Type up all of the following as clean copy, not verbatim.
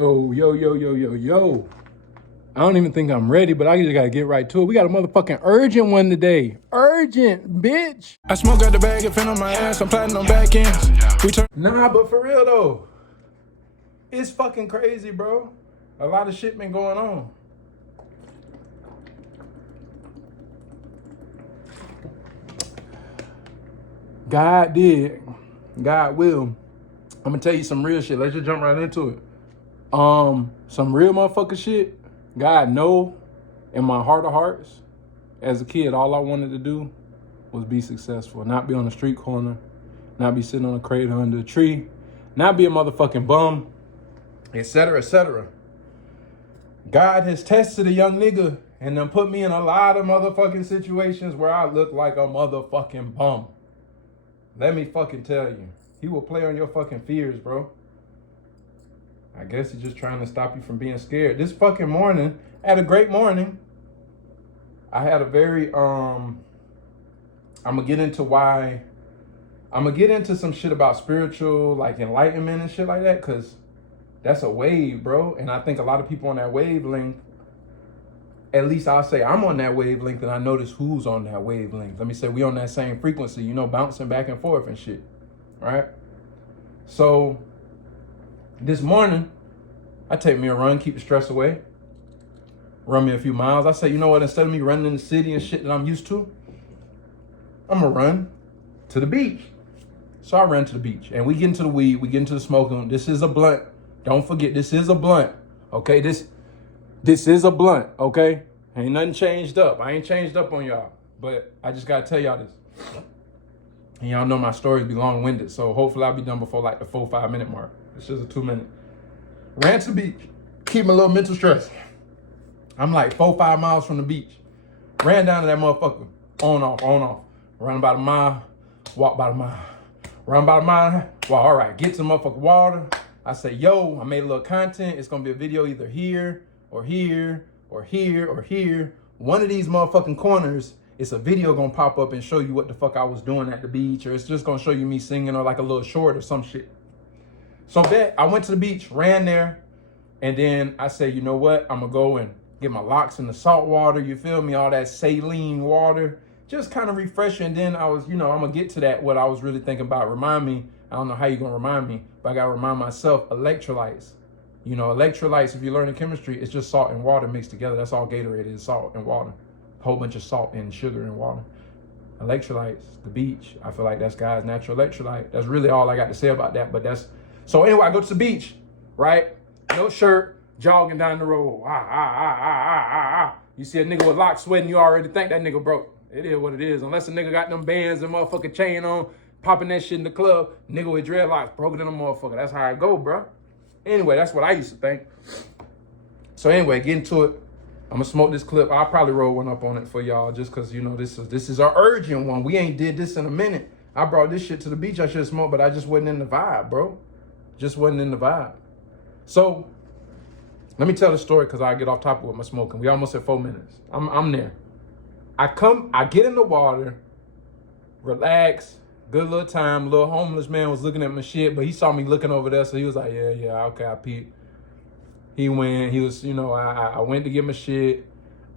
Oh, yo. I don't even think I'm ready, but I just gotta get right to it. We got a motherfucking urgent one today. Urgent, bitch. I smoke out the bag and fin on my ass. I'm plotting on back ends. We turn. Nah, but for real though, it's fucking crazy, bro. A lot of shit been going on. God did. God will. I'm gonna tell you some real shit. Let's just jump right into it. Some real motherfucker shit. God know, in my heart of hearts, as a kid, all I wanted to do was be successful. Not be on the street corner, not be sitting on a crate under a tree, not be a motherfucking bum, etc., etc. God has tested a young nigga and then put me in a lot of motherfucking situations where I look like a motherfucking bum. Let me fucking tell you. He will play on your fucking fears, bro. I guess he's just trying to stop you from being scared. This fucking morning, I had a great morning. I had a very, I'm gonna get into some shit about spiritual, like enlightenment and shit like that, because that's a wave, bro. And I think a lot of people on that wavelength, at least I'll say I'm on that wavelength and I notice who's on that wavelength. Let me say we on that same frequency, bouncing back and forth and shit, right? So this morning, I take me a run, keep the stress away, run me a few miles. I say, you know what, instead of me running in the city and shit that I'm used to, I'm gonna run to the beach. So I ran to the beach and we get into the weed, we get into the smoking. This is a blunt. Don't forget, this is a blunt, okay? This is a blunt, okay? Ain't nothing changed up. I ain't changed up on y'all, but I just gotta tell y'all this. And y'all know my stories be long-winded, so hopefully I'll be done before like the 4-5 minute mark. This is a 2 minute. Ran to the beach, keep my little mental stress. I'm like 4-5 miles from the beach. Ran down to that motherfucker, on off. Run about a mile, walk about a mile. Run about a mile, well, all right, get some motherfucking water. I say, yo, I made a little content. It's gonna be a video either here, or here, or here, or here. One of these motherfucking corners, it's a video gonna pop up and show you what the fuck I was doing at the beach, or it's just gonna show you me singing or like a little short or some shit. So I went to the beach, ran there, and then I said, you know what? I'm gonna go and get my locks in the salt water, you feel me? All that saline water, just kind of refreshing. And then I'm gonna get to that, what I was really thinking about. Remind me, I don't know how you're gonna remind me, but I gotta remind myself, electrolytes. Electrolytes, if you learn in chemistry, it's just salt and water mixed together. That's all Gatorade is, salt and water. A whole bunch of salt and sugar and water. Electrolytes, the beach, I feel like that's God's natural electrolyte. That's really all I got to say about that, but so anyway, I go to the beach, right? No shirt, jogging down the road. You see a nigga with locks sweating, you already think that nigga broke. It is what it is. Unless a nigga got them bands and motherfucking chain on, popping that shit in the club, nigga with dreadlocks, broken in a motherfucker. That's how I go, bro. Anyway, that's what I used to think. So anyway, get into it. I'm gonna smoke this clip. I'll probably roll one up on it for y'all just cause this is our urgent one. We ain't did this in a minute. I brought this shit to the beach. I should have smoked, but I just wasn't in the vibe, bro. Just wasn't in the vibe. So let me tell the story because I get off topic with my smoking. We almost at 4 minutes. I'm there. I get in the water, relax, good little time. Little homeless man was looking at my shit, but he saw me looking over there, so he was like, yeah, okay, I peeped. He went, I went to get my shit.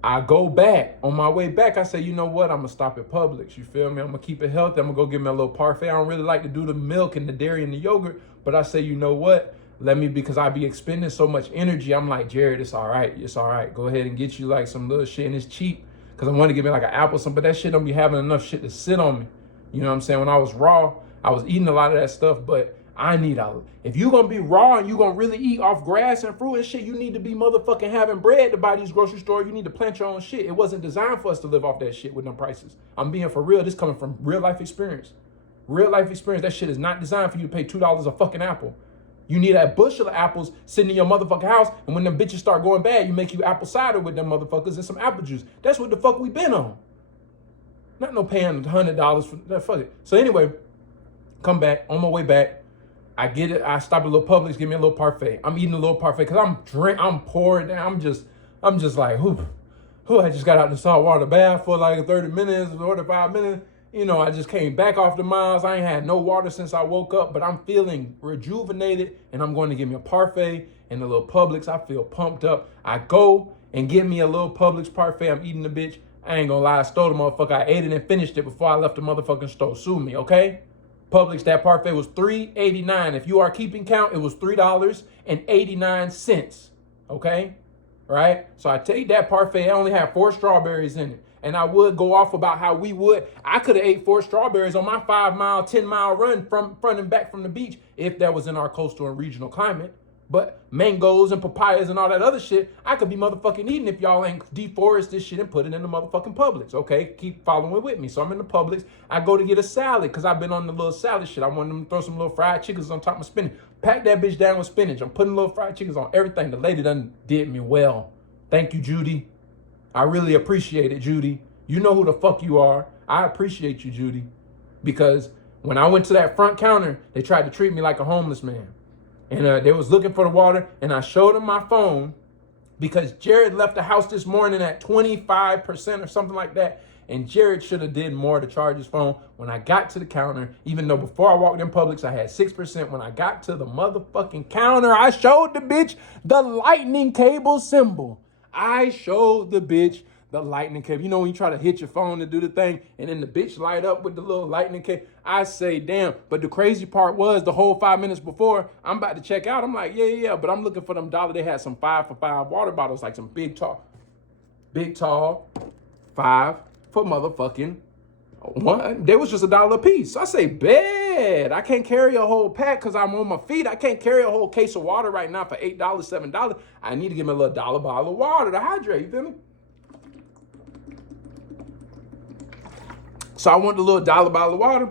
I go back. On my way back, I say, you know what? I'm going to stop at Publix. You feel me? I'm going to keep it healthy. I'm going to go get me a little parfait. I don't really like to do the milk and the dairy and the yogurt, but I say, you know what? Because I be expending so much energy. I'm like, Jared, it's all right. It's all right. Go ahead and get you like some little shit, and it's cheap. Because I want to get me like an apple, but that shit don't be having enough shit to sit on me. You know what I'm saying? When I was raw, I was eating a lot of that stuff, but if you gonna be raw and you gonna really eat off grass and fruit and shit, you need to be motherfucking having bread to buy these grocery stores. You need to plant your own shit. It wasn't designed for us to live off that shit with them prices. I'm being for real. This coming from real life experience. Real life experience. That shit is not designed for you to pay $2 a fucking apple. You need that bushel of apples sitting in your motherfucking house, and when them bitches start going bad, you make you apple cider with them motherfuckers and some apple juice. That's what the fuck we been on. Not no paying $100 for that. Fuck it. So anyway, come back. On my way back, I get it. I stop at a little Publix, give me a little parfait. I'm eating a little parfait because I'm pouring down. I'm just like, I just got out the salt water bath for like 30 minutes, 45 minutes. I just came back off the miles. I ain't had no water since I woke up, but I'm feeling rejuvenated, and I'm going to give me a parfait in the little Publix. I feel pumped up. I go and get me a little Publix parfait. I'm eating the bitch. I ain't gonna lie, I stole the motherfucker. I ate it and finished it before I left the motherfucking store. Sue me, okay? Publix, that parfait was $3.89. If you are keeping count, it was $3.89, okay? Right? So I take that parfait. I only had 4 strawberries in it. And I would go off about how I could have ate 4 strawberries on my 5-mile, 10-mile run from front and back from the beach if that was in our coastal and regional climate. But mangoes and papayas and all that other shit, I could be motherfucking eating if y'all ain't deforest this shit and put it in the motherfucking Publix, okay? Keep following with me. So I'm in the Publix. I go to get a salad because I've been on the little salad shit. I want them to throw some little fried chickens on top of spinach. Pack that bitch down with spinach. I'm putting little fried chickens on everything. The lady done did me well. Thank you, Judy. I really appreciate it, Judy. You know who the fuck you are. I appreciate you, Judy. Because when I went to that front counter, they tried to treat me like a homeless man. And they was looking for the water, and I showed them my phone because Jared left the house this morning at 25% or something like that. And Jared should have did more to charge his phone. When I got to the counter, even though before I walked in Publix, I had 6%. When I got to the motherfucking counter, I showed the bitch the lightning cable symbol. I showed the bitch the lightning cable. You know when you try to hit your phone to do the thing and then the bitch light up with the little lightning cable? I say, damn. But the crazy part was the whole 5 minutes before, I'm about to check out. I'm like, yeah. But I'm looking for them dollar. They had some 5 for $5 water bottles, like some big, tall, 5 for motherfucking one. They was just $1 a piece. So I say, bet. I can't carry a whole pack because I'm on my feet. I can't carry a whole case of water right now for $8, $7. I need to give me a little $1 bottle of water to hydrate. You feel me? So I want the little $1 bottle of water.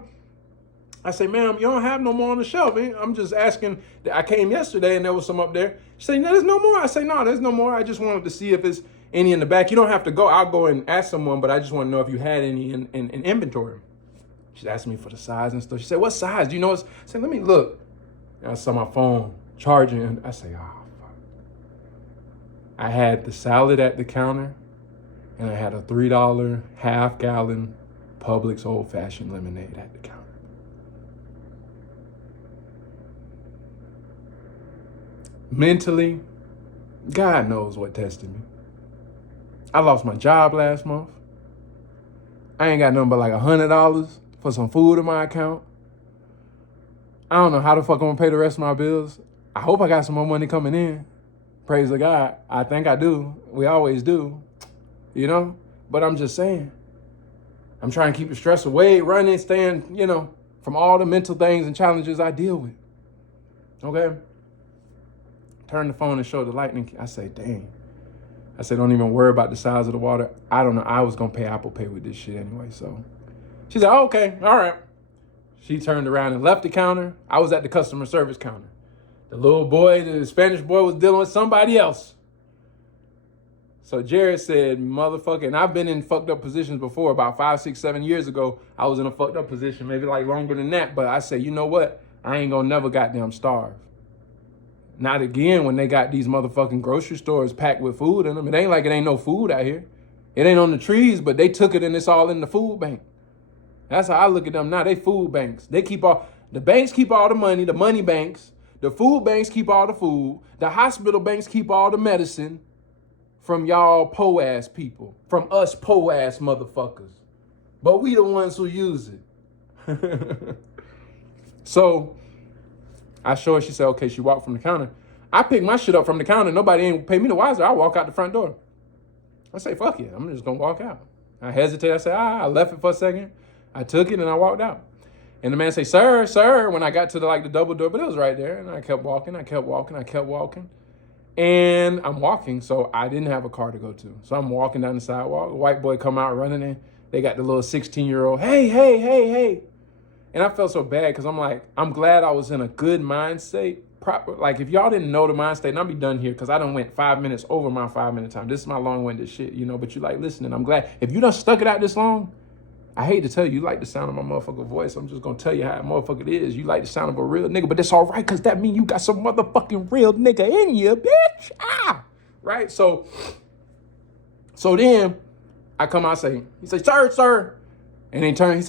I say, ma'am, you don't have no more on the shelf, man. I'm just asking. I came yesterday and there was some up there. She said, no, there's no more. I say, no, there's no more. I just wanted to see if there's any in the back. You don't have to go. I'll go and ask someone, but I just want to know if you had any in inventory. She's asking me for the size and stuff. She said, what size? Do you know? I said, let me look. And I saw my phone charging. And I say, oh, fuck. I had the salad at the counter and I had a $3 half-gallon Publix old-fashioned lemonade at the counter. Mentally, God knows what tested me. I lost my job last month. I ain't got nothing but like $100 for some food in my account. I don't know how the fuck I'm gonna pay the rest of my bills. I hope I got some more money coming in. Praise the God. I think I do. We always do, you know? But I'm just saying, I'm trying to keep the stress away, running, staying, from all the mental things and challenges I deal with. Okay? Turn the phone and show the lightning. I say, dang. I said, don't even worry about the size of the water. I don't know. I was going to pay Apple Pay with this shit anyway. So she said, oh, okay, all right. She turned around and left the counter. I was at the customer service counter. The little boy, the Spanish boy, was dealing with somebody else. So Jared said, motherfucker, and I've been in fucked up positions before. About 5, 6, 7 years ago, I was in a fucked up position, maybe like longer than that. But I said, you know what? I ain't gonna never goddamn starve. Not again when they got these motherfucking grocery stores packed with food in them. It ain't like it ain't no food out here. It ain't on the trees, but they took it and it's all in the food bank. That's how I look at them now. They food banks. The banks keep all the money banks. The food banks keep all the food. The hospital banks keep all the medicine. From y'all po-ass people. From us po-ass motherfuckers. But we the ones who use it. So, I show her, she said, okay, she walked from the counter. I picked my shit up from the counter. Nobody ain't pay me the wiser. I walk out the front door. I say, fuck it. I'm just going to walk out. I hesitate. I say, I left it for a second. I took it and I walked out. And the man say, sir, when I got to the double door, but it was right there. And I kept walking. And I'm walking, so I didn't have a car to go to. So I'm walking down the sidewalk. A white boy come out running in. They got the little 16-year-old, hey. And I felt so bad because I'm like, I'm glad I was in a good mind state. Like, if y'all didn't know the mind state, and I'll be done here because I done went 5 minutes over my 5-minute time. This is my long-winded shit, but you like listening. I'm glad. If you done stuck it out this long, I hate to tell you, you like the sound of my motherfucking voice. I'm just going to tell you how a motherfucker is. You like the sound of a real nigga, but that's all right because that means you got some motherfucking real nigga in you, bitch. Right? So then I come out, he say, sir. And he turn,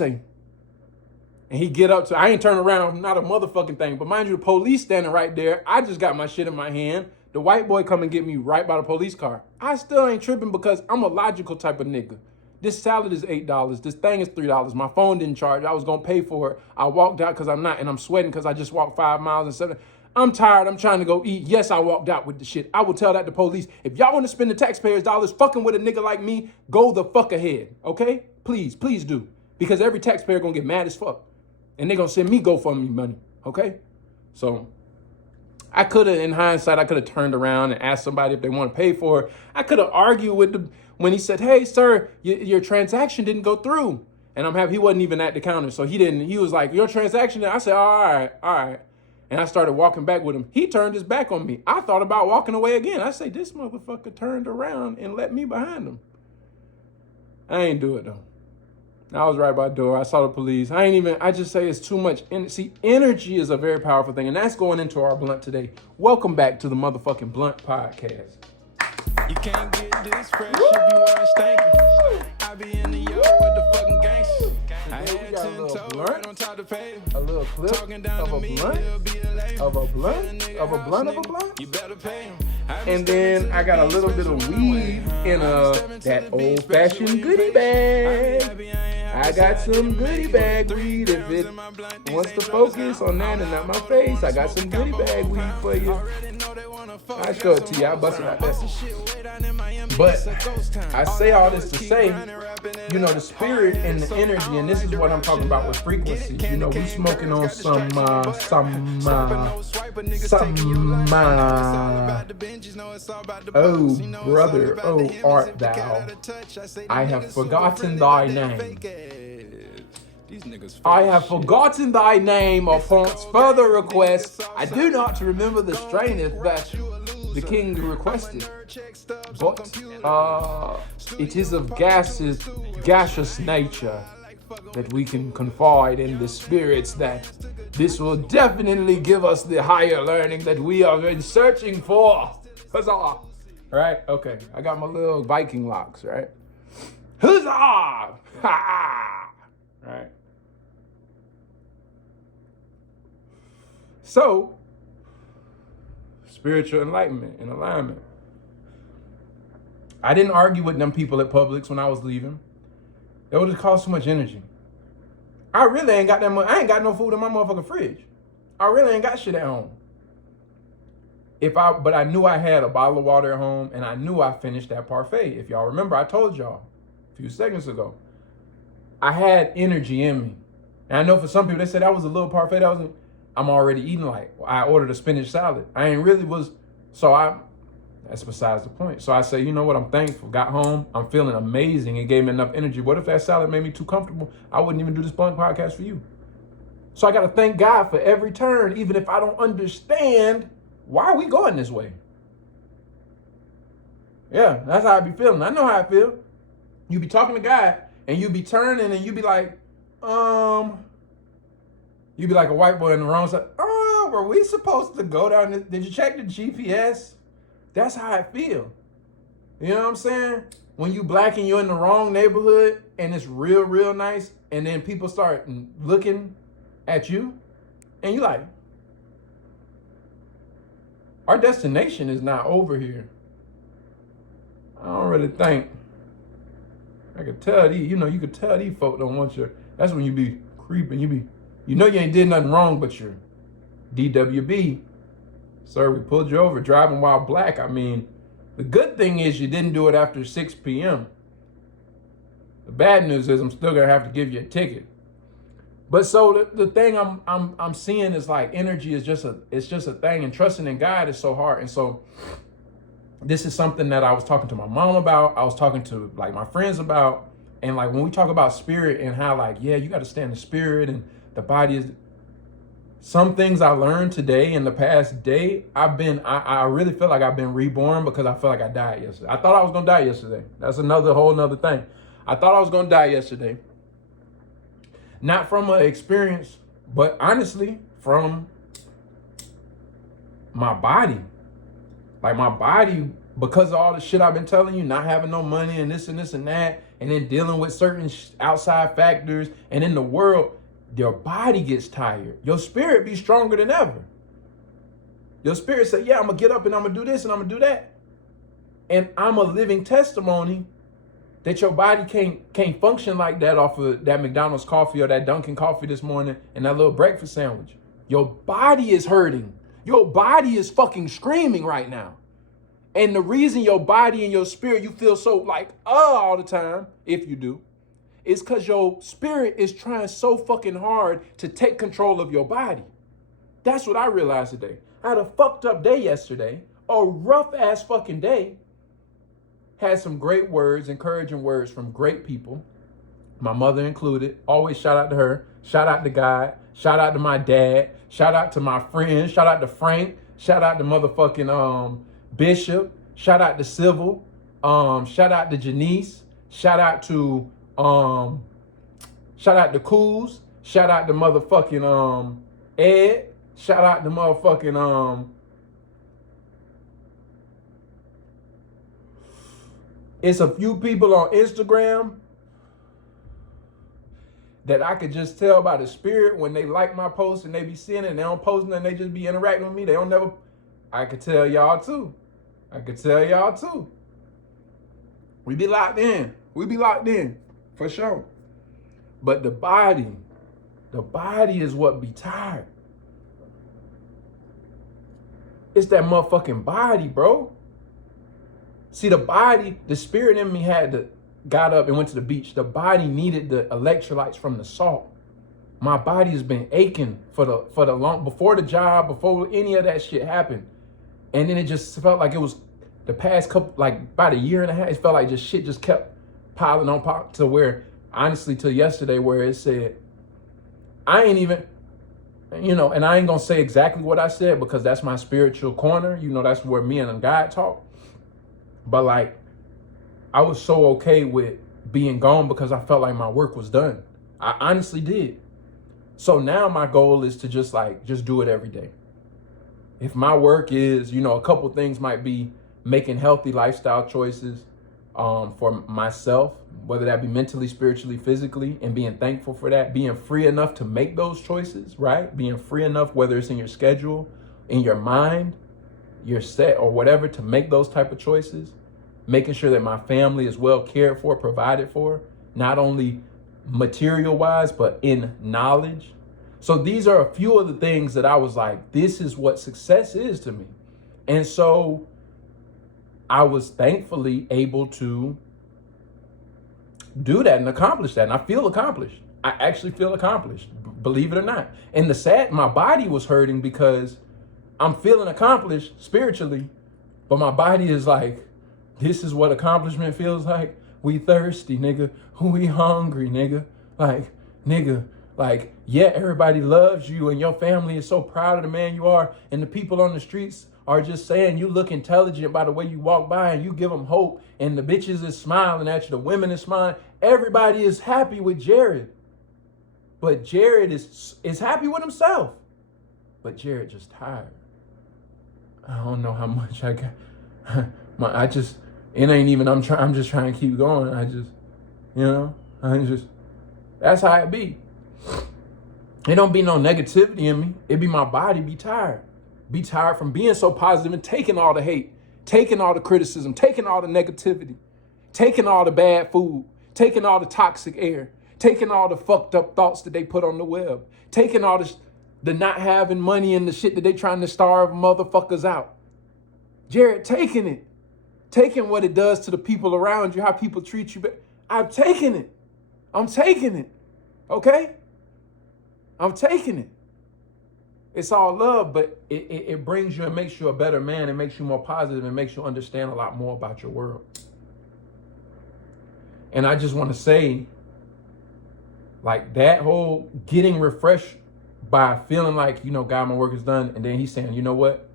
and he get up to, I ain't turn around, not a motherfucking thing. But mind you, the police standing right there. I just got my shit in my hand. The white boy come and get me right by the police car. I still ain't tripping because I'm a logical type of nigga. This salad is $8. This thing is $3. My phone didn't charge. I was gonna pay for it. I walked out because I'm not, and I'm sweating because I just walked 5 miles and 7. I'm tired. I'm trying to go eat. Yes, I walked out with the shit. I will tell that to police. If y'all want to spend the taxpayers' dollars fucking with a nigga like me, go the fuck ahead. Okay? Please do. Because every taxpayer gonna get mad as fuck. And they gonna send me GoFundMe money. Okay? So I could have, in hindsight, I could have turned around and asked somebody if they want to pay for it. I could have argued with them when he said, hey, sir, your transaction didn't go through. And I'm happy he wasn't even at the counter. So he was like, your transaction? I said, all right. And I started walking back with him. He turned his back on me. I thought about walking away again. I say, this motherfucker turned around and let me behind him. I ain't do it though. I was right by the door. I saw the police. I just say it's too much. See, energy is a very powerful thing. And that's going into our blunt today. Welcome back to the motherfucking Blunt Podcast. You can't get this fresh if you want stinking. I be in the yard with the fucking gangsters. I had 10 toes right on top of the pavement. A little clip of a blunt. You better pay him. And then I got a little bit of weed in that old-fashioned goodie bag. I got some goodie bag weed. If it wants to focus on that and not my face, I got some goodie bag weed for you. I'll show it to you. I'll bust it out there. But I say all this to say, the spirit and the energy, and this is what I'm talking about with frequencies. We smoking on some oh brother, oh art thou, I have forgotten thy name. I have forgotten thy name upon further request. I do not remember the strain that the king requested, but it is of gaseous nature that we can confide in the spirits that this will definitely give us the higher learning that we have been searching for. Huzzah! Right? Okay. I got my little Viking locks, right? Huzzah! Ha! Right? So, spiritual enlightenment and alignment. I didn't argue with them people at Publix when I was leaving. It would have cost too much energy. I really ain't got that much. I ain't got no food in my motherfucking fridge. I really ain't got shit at home. But I knew I had a bottle of water at home, and I knew I finished that parfait. If y'all remember, I told y'all a few seconds ago. I had energy in me. And I know for some people, they said that was a little parfait. I'm already eating I ordered a spinach salad. I ain't really that's besides the point. So I say, you know what, I'm thankful. Got home, I'm feeling amazing. It gave me enough energy. What if that salad made me too comfortable? I wouldn't even do this Blunt Podcast for you. So I got to thank God for every turn, even if I don't understand why are we going this way. Yeah, that's how I be feeling. I know how I feel. You be talking to God, and you be turning, and you be like, you be like a white boy in the wrong side. Oh, were we supposed to go down this? Did you check the GPS? That's how I feel. You know what I'm saying? When you black and you're in the wrong neighborhood and it's real, real nice, and then people start looking at you, and you're like, our destination is not over here. I don't really think. I could tell these, you could tell these folk don't want you. That's when you be creeping. You ain't did nothing wrong, but you're DWB. Sir, we pulled you over driving while black. I mean, the good thing is you didn't do it after 6 p.m. The bad news is I'm still gonna have to give you a ticket. But so the thing I'm seeing is like energy is just a thing, and trusting in God is so hard. And so this is something that I was talking to my mom about. I was talking to my friends about, and when we talk about spirit and how you got to stay in the spirit and the body is. Some things I learned today in the past day, I really feel like I've been reborn because I feel like I died yesterday. I thought I was going to die yesterday. That's whole nother thing. I thought I was going to die yesterday. Not from an experience, but honestly, from my body. My body, because of all the shit I've been telling you, not having no money and this and this and that, and then dealing with certain outside factors, and in the world, your body gets tired. Your spirit be stronger than ever. Your spirit said, yeah, I'm going to get up and I'm going to do this and I'm going to do that. And I'm a living testimony that your body can't function like that off of that McDonald's coffee or that Dunkin' coffee this morning and that little breakfast sandwich. Your body is hurting. Your body is fucking screaming right now. And the reason your body and your spirit, you feel so like, all the time, if you do, is because your spirit is trying so fucking hard to take control of your body. That's what I realized today. I had a fucked up day yesterday, a rough ass fucking day. Had some great words, encouraging words from great people, my mother included. Always shout out to her. Shout out to God. Shout out to my dad. Shout out to my friends. Shout out to Frank. Shout out to motherfucking Bishop. Shout out to Civil. Shout out to Janice. Shout out to Coos. Shout out to motherfucking Ed. Shout out to motherfucking it's a few people on Instagram that I could just tell by the spirit when they like my post and they be seeing it and they don't post and they just be interacting with me. They don't never. I could tell y'all too. We be locked in. For sure. But the body is what be tired. It's that motherfucking body, bro. See, the spirit in me got up and went to the beach. The body needed the electrolytes from the salt. My body has been aching for the long, before the job, before any of that shit happened. And then it just felt like it was the past couple, like about a year and a half, it felt like just shit just kept piling on to where, honestly, till yesterday where it said, I ain't even, and I ain't gonna say exactly what I said because that's my spiritual corner. That's where me and God talk. But like, I was so okay with being gone because I felt like my work was done. I honestly did. So now my goal is to just do it every day. If my work is, a couple things might be making healthy lifestyle choices for myself, whether that be mentally, spiritually, physically, and being thankful for that, being free enough to make those choices, right? Being free enough, whether it's in your schedule, in your mind, your set or whatever, to make those type of choices, making sure that my family is well cared for, provided for, not only material wise, but in knowledge. So these are a few of the things that I was like, this is what success is to me. And so I was thankfully able to do that and accomplish that. And I feel accomplished. I actually feel accomplished, believe it or not. And my body was hurting because I'm feeling accomplished spiritually, but my body is like, this is what accomplishment feels like. We thirsty, nigga. We hungry, nigga. Like, yeah, everybody loves you and your family is so proud of the man you are. And the people on the streets are just saying you look intelligent by the way you walk by and you give them hope. And the bitches is smiling at you. The women is smiling. Everybody is happy with Jared. But Jared is happy with himself. But Jared just tired. I don't know how much I got. It ain't even, I'm just trying to keep going. That's how it be. It don't be no negativity in me. It be my body be tired. Be tired from being so positive and taking all the hate, taking all the criticism, taking all the negativity, taking all the bad food, taking all the toxic air, taking all the fucked up thoughts that they put on the web, taking all the not having money and the shit that they trying to starve motherfuckers out. Jared, taking it. Taking what it does to the people around you, how people treat you. I'm taking it. Okay? I'm taking it. It's all love, but it brings you and makes you a better man. It makes you more positive and makes you understand a lot more about your world. And I just want to say, like, that whole getting refreshed by feeling like, God, my work is done. And then he's saying, you know what?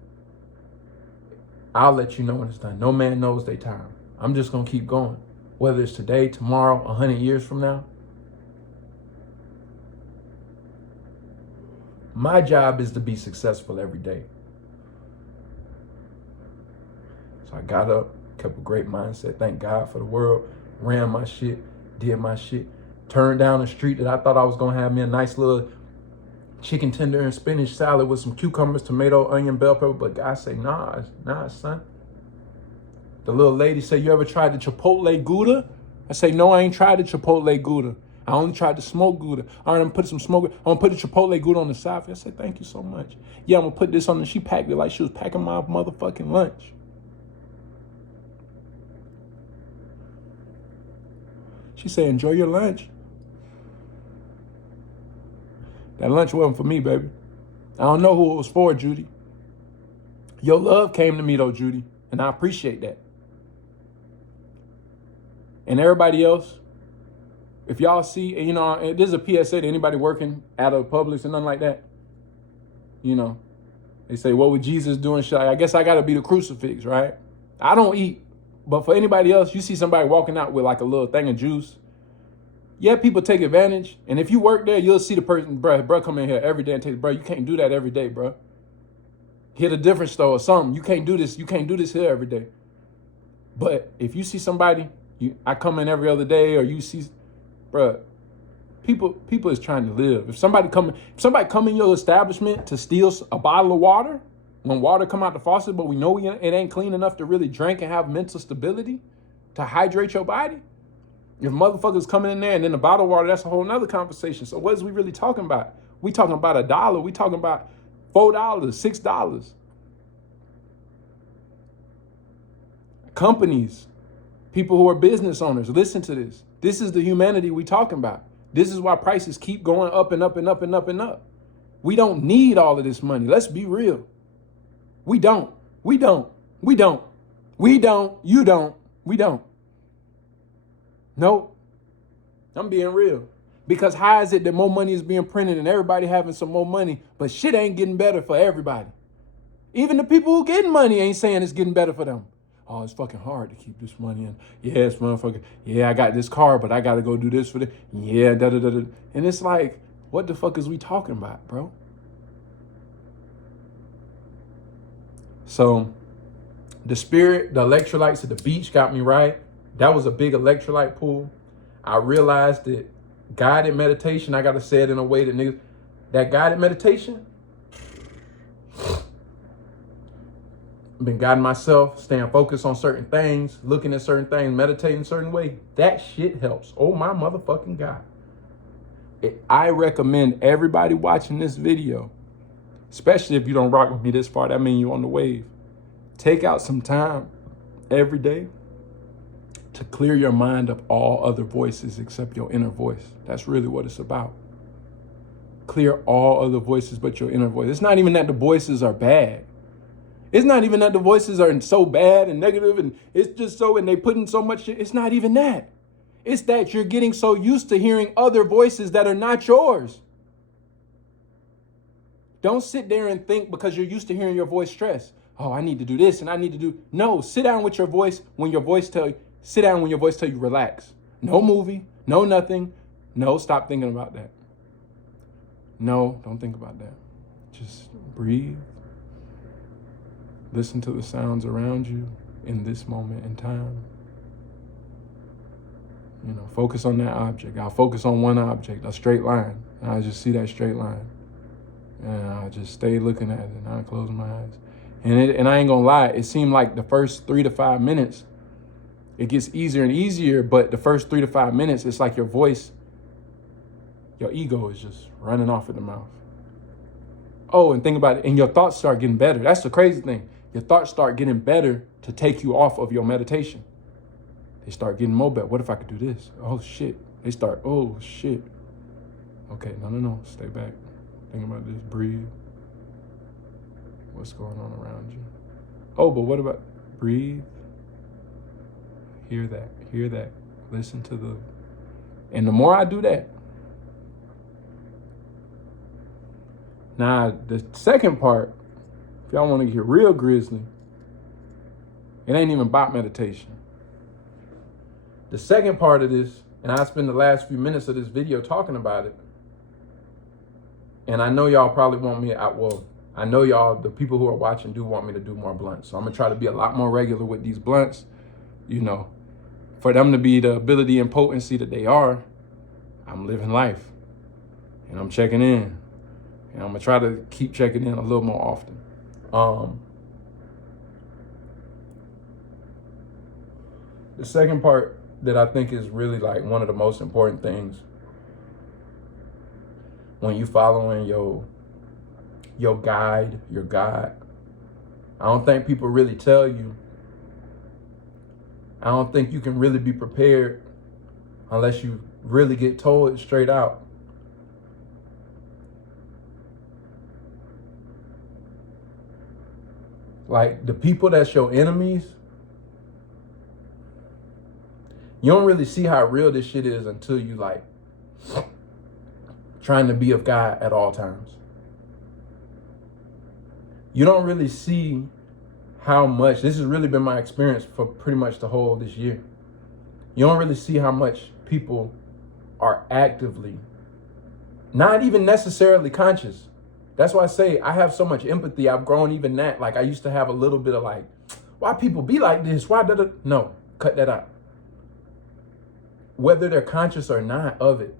I'll let you know when it's done. No man knows their time. I'm just going to keep going. Whether it's today, tomorrow, 100 years from now. My job is to be successful every day. So I got up, kept a great mindset. Thank God for the world. Ran my shit, did my shit. Turned down a street that I thought I was going to have me a nice little chicken tender and spinach salad with some cucumbers, tomato, onion, bell pepper. But God say, nah, son. The little lady say, you ever tried the Chipotle Gouda? I say, no, I ain't tried the Chipotle Gouda. I only tried the smoked Gouda. All right, I'm gonna put the Chipotle Gouda on the side. I said, thank you so much. Yeah, I'm gonna put this on. And she packed it like she was packing my motherfucking lunch. She said, enjoy your lunch. That lunch wasn't for me, baby. I don't know who it was for, Judy. Your love came to me though, Judy, and I appreciate that. And everybody else, if y'all see, you know, there's a PSA to anybody working at a Publix and nothing like that. You know, they say, what would Jesus do and shit? I guess I got to be the crucifix, right? I don't eat. But for anybody else, you see somebody walking out with like a little thing of juice. Yeah, people take advantage. And if you work there, you'll see the person, bro, come in here every day and take, bro, you can't do that every day, bro. Hit a different store or something. You can't do this. You can't do this here every day. But if you see somebody, I come in every other day, or you see, bro, people is trying to live. If somebody come in your establishment to steal a bottle of water, when water come out the faucet, but we know it ain't clean enough to really drink and have mental stability to hydrate your body. If motherfuckers coming in there and then the bottle of water, that's a whole nother conversation. So what is we really talking about? We talking about $1. We talking about $4, $6. Companies, people who are business owners, listen to this. This is the humanity we talking about. This is why prices keep going up and up and up and up and up. We don't need all of this money. Let's be real. We don't. You don't. Nope. I'm being real. Because how is it that more money is being printed and everybody having some more money, but shit ain't getting better for everybody? Even the people who getting money ain't saying it's getting better for them. Oh, it's fucking hard to keep this money in. Yeah, it's motherfucking, yeah, I got this car, but I got to go do this for this. Yeah, da-da-da-da. And it's like, what the fuck is we talking about, bro? So the spirit, the electrolytes at the beach got me right. That was a big electrolyte pool. I realized that guided meditation, I got to say it in a way that niggas, that guided meditation, been guiding myself, staying focused on certain things, looking at certain things, meditating a certain way. That shit helps. Oh my motherfucking God. I recommend everybody watching this video, especially if you don't rock with me this far, that means you on the wave. Take out some time every day to clear your mind of all other voices except your inner voice. That's really what it's about. Clear all other voices but your inner voice. It's not even that the voices are bad. It's not even that the voices are so bad and negative and it's just so, and they put in so much shit. It's not even that. It's that you're getting so used to hearing other voices that are not yours. Don't sit there and think because you're used to hearing your voice stress. Oh, I need to do this and I need to do. No, sit down with your voice when your voice tell you relax. No movie, no nothing. No, stop thinking about that. No, don't think about that. Just breathe. Listen to the sounds around you in this moment in time. You know, focus on that object. I'll focus on one object, a straight line. And I'll just see that straight line. And I'll just stay looking at it and I'll close my eyes. And I ain't gonna lie, it seemed like the first 3 to 5 minutes, it gets easier and easier, but the first 3 to 5 minutes, it's like your voice, your ego is just running off at the mouth. Oh, and think about it, and your thoughts start getting better. That's the crazy thing. Your thoughts start getting better to take you off of your meditation. They start getting more better. What if I could do this? Oh, shit. They start, oh, shit. Okay, no. Stay back. Think about this. Breathe. What's going on around you? Oh, but what about breathe? Hear that. Listen to the, and the more I do that. Now, the second part, if y'all want to get real grizzly, it ain't even about meditation. The second part of this, and I spend the last few minutes of this video talking about it, and I know y'all probably want me out. Well, I know y'all, the people who are watching, do want me to do more blunts. So I'm going to try to be a lot more regular with these blunts, you know. For them to be the ability and potency that they are, I'm living life. And I'm checking in. And I'm gonna try to keep checking in a little more often. The second part that I think is really like one of the most important things when you following your guide, your God, I don't think people really tell you. I don't think you can really be prepared unless you really get told it straight out. Like the people that's your enemies, you don't really see how real this shit is until you like trying to be of God at all times. You don't really see how much, this has really been my experience for pretty much the whole of this year. You don't really see how much people are actively, not even necessarily conscious. That's why I say I have so much empathy. I've grown even that. Like I used to have a little bit of like, why people be like this? Why did it? No, cut that out. Whether they're conscious or not of it,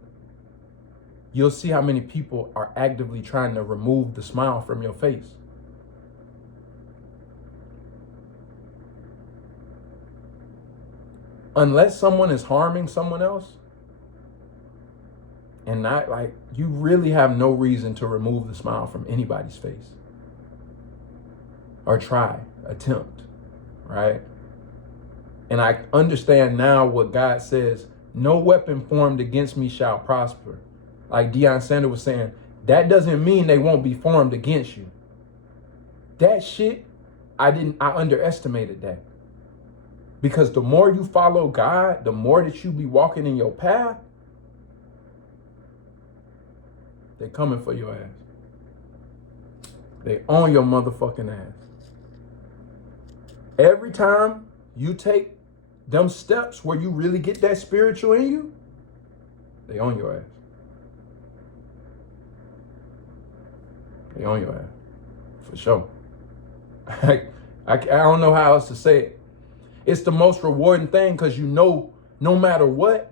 you'll see how many people are actively trying to remove the smile from your face. Unless someone is harming someone else, and not like, you really have no reason to remove the smile from anybody's face. Or attempt, right? And I understand now what God says, no weapon formed against me shall prosper. Like Deion Sanders was saying, that doesn't mean they won't be formed against you. That shit, I underestimated that. Because the more you follow God, the more that you be walking in your path, they coming for your ass. They on your motherfucking ass. Every time you take them steps where you really get that spiritual in you, they on your ass. They on your ass. For sure. I don't know how else to say it. It's the most rewarding thing because you know, no matter what,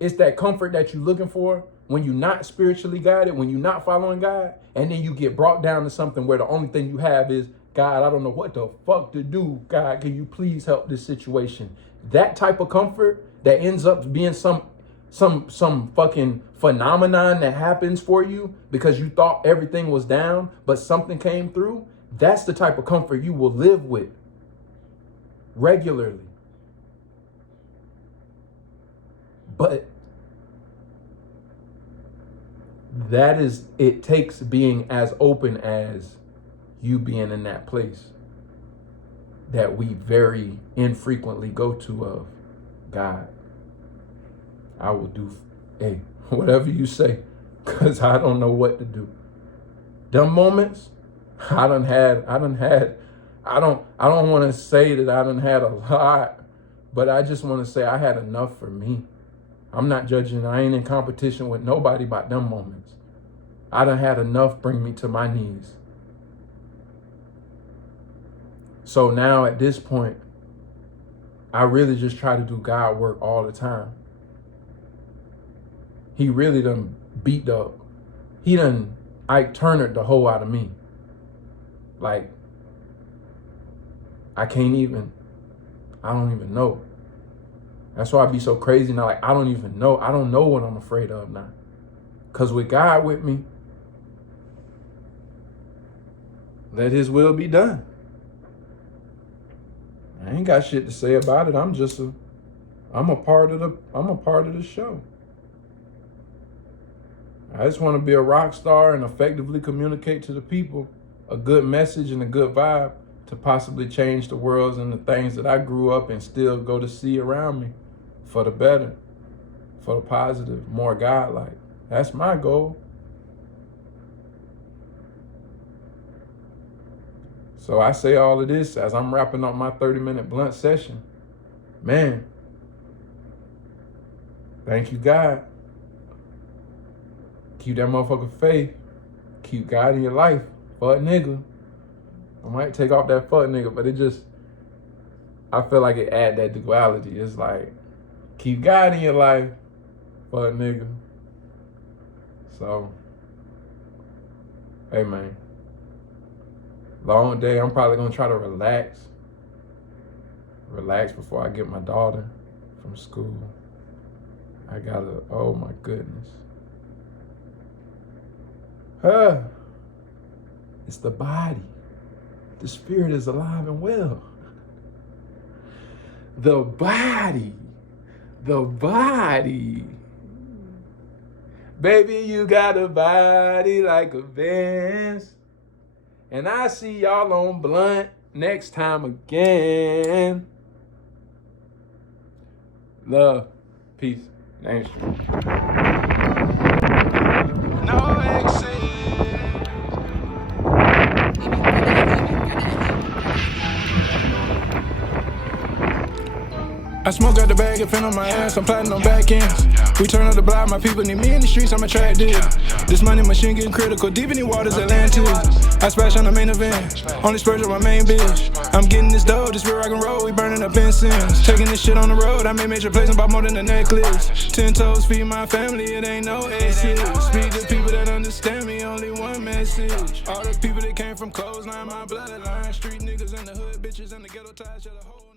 it's that comfort that you're looking for when you're not spiritually guided, when you're not following God, and then you get brought down to something where the only thing you have is, God, I don't know what the fuck to do. God, can you please help this situation? That type of comfort that ends up being some fucking phenomenon that happens for you because you thought everything was down, but something came through. That's the type of comfort you will live with regularly. But it takes being as open as you being in that place that we very infrequently go to of, God, I will do, whatever you say, because I don't know what to do. Them moments, I don't want to say that I done had a lot, but I just want to say I had enough for me. I'm not judging. I ain't in competition with nobody about them moments. I done had enough bring me to my knees. So now at this point, I really just try to do God work all the time. He really done beat up. He done Ike Turnered the whole out of me. Like, I don't even know. That's why I be so crazy now. Like, I don't even know. I don't know what I'm afraid of now. Because with God with me, let his will be done. I ain't got shit to say about it. I'm a part of the show. I just want to be a rock star and effectively communicate to the people a good message and a good vibe to possibly change the worlds and the things that I grew up and still go to see around me for the better, for the positive, more God-like. That's my goal. So I say all of this as I'm wrapping up my 30-minute blunt session. Man, thank you, God. Keep that motherfucking faith. Keep God in your life. Fuck nigga. I might take off that fuck nigga, but I feel like it add that duality. It's like, keep God in your life. Fuck nigga. So, Hey, man. Long day. I'm probably going to try to relax. Relax before I get my daughter from school. I gotta, oh my goodness. It's the body. The spirit is alive and well. The body. The body. Baby, you got a body like a Benz. And I see y'all on Blunt next time again. Love. Peace. Thanks. No exit. I smoke out the bag and fin on my ass, I'm plotting on back ends. We turn up the block, my people need me in the streets, I'm attractive. This money machine getting critical, deep in the waters, Atlantis. I splash on the main event, only splurge on my main bitch. I'm getting this dough, this real rock and roll, we burning up incense. Taking this shit on the road, I made major plays and bought more than a necklace. 10 toes, feed my family, it ain't no exit. Speak to people that understand me, only one message. All the people that came from clothes, line my bloodline. Street niggas in the hood, bitches in the ghetto ties, shut the whole